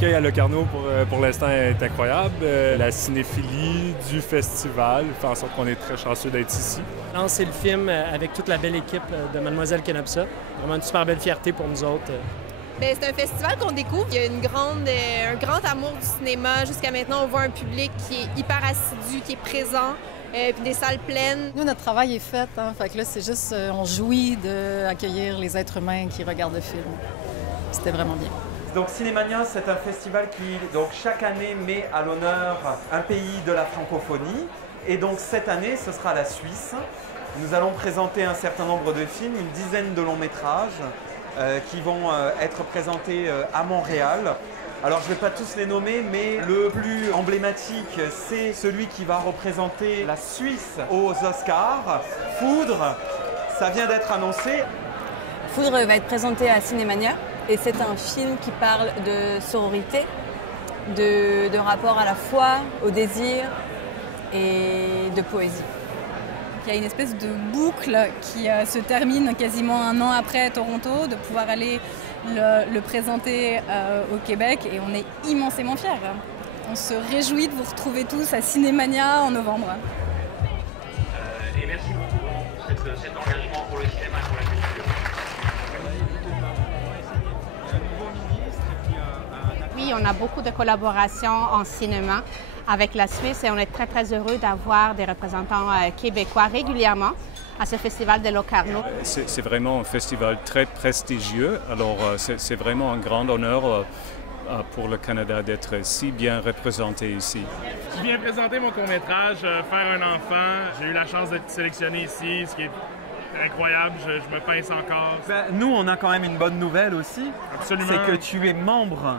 L'accueil à Locarno pour l'instant est incroyable. La cinéphilie du festival fait en sorte qu'on est très chanceux d'être ici. Lancer le film avec toute la belle équipe de Mademoiselle Kenopsa. Vraiment une super belle fierté pour nous autres. Bien, c'est un festival qu'on découvre. Il y a un grand amour du cinéma. Jusqu'à maintenant, on voit un public qui est hyper assidu, qui est présent, puis des salles pleines. Nous, notre travail est fait. Fait que là, c'est juste, on jouit d'accueillir les êtres humains qui regardent le film. C'était vraiment bien. Donc Cinémania, c'est un festival qui, donc, chaque année, met à l'honneur un pays de la francophonie. Et donc cette année, ce sera la Suisse. Nous allons présenter un certain nombre de films, une dizaine de longs métrages qui vont être présentés à Montréal. Alors je ne vais pas tous les nommer, mais le plus emblématique, c'est celui qui va représenter la Suisse aux Oscars, Foudre. Ça vient d'être annoncé. Foudre va être présenté à Cinémania et c'est un film qui parle de sororité, de rapport à la foi, au désir et de poésie. Il y a une espèce de boucle qui se termine quasiment un an après Toronto, de pouvoir aller le présenter au Québec et on est immensément fiers. On se réjouit de vous retrouver tous à Cinémania en novembre. Et merci beaucoup pour cet engagement pour le cinéma et pour la culture. Oui, on a beaucoup de collaborations en cinéma avec la Suisse et on est très, très heureux d'avoir des représentants québécois régulièrement à ce festival de Locarno. C'est vraiment un festival très prestigieux, alors c'est vraiment un grand honneur pour le Canada d'être si bien représenté ici. Je viens présenter mon court-métrage, Faire un enfant. J'ai eu la chance d'être sélectionné ici, ce qui est incroyable, je me pince encore. Ben, nous, on a quand même une bonne nouvelle aussi. Absolument. C'est que tu es membre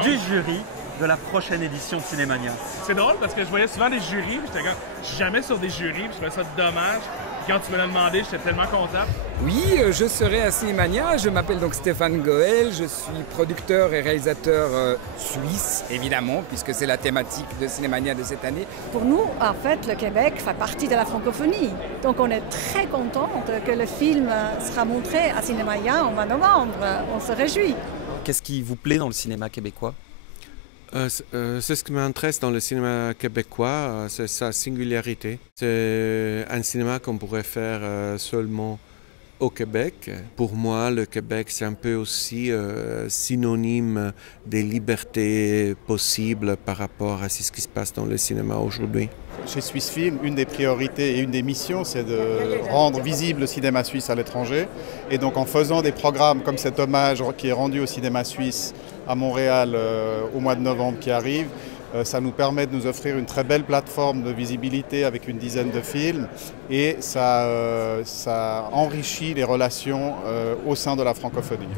du jury de la prochaine édition de Cinémania. C'est drôle parce que je voyais souvent des jurys, puis j'étais comme, je suis jamais sur des jurys, puis je trouvais ça dommage. Quand tu me l'as demandé, j'étais tellement content. Oui, je serai à Cinémania. Je m'appelle donc Stéphane Goël. Je suis producteur et réalisateur suisse, évidemment, puisque c'est la thématique de Cinémania de cette année. Pour nous, en fait, le Québec fait partie de la francophonie. Donc, on est très contente que le film sera montré à Cinémania en novembre. On se réjouit. Qu'est-ce qui vous plaît dans le cinéma québécois ? C'est ce qui m'intéresse dans le cinéma québécois, c'est sa singularité. C'est un cinéma qu'on pourrait faire seulement au Québec. Pour moi, le Québec, c'est un peu aussi synonyme des libertés possibles par rapport à ce qui se passe dans le cinéma aujourd'hui. Chez Swiss Film, une des priorités et une des missions, c'est de rendre visible le cinéma suisse à l'étranger. Et donc en faisant des programmes comme cet hommage qui est rendu au cinéma suisse à Montréal au mois de novembre qui arrive, ça nous permet de nous offrir une très belle plateforme de visibilité avec une dizaine de films et ça enrichit les relations au sein de la francophonie.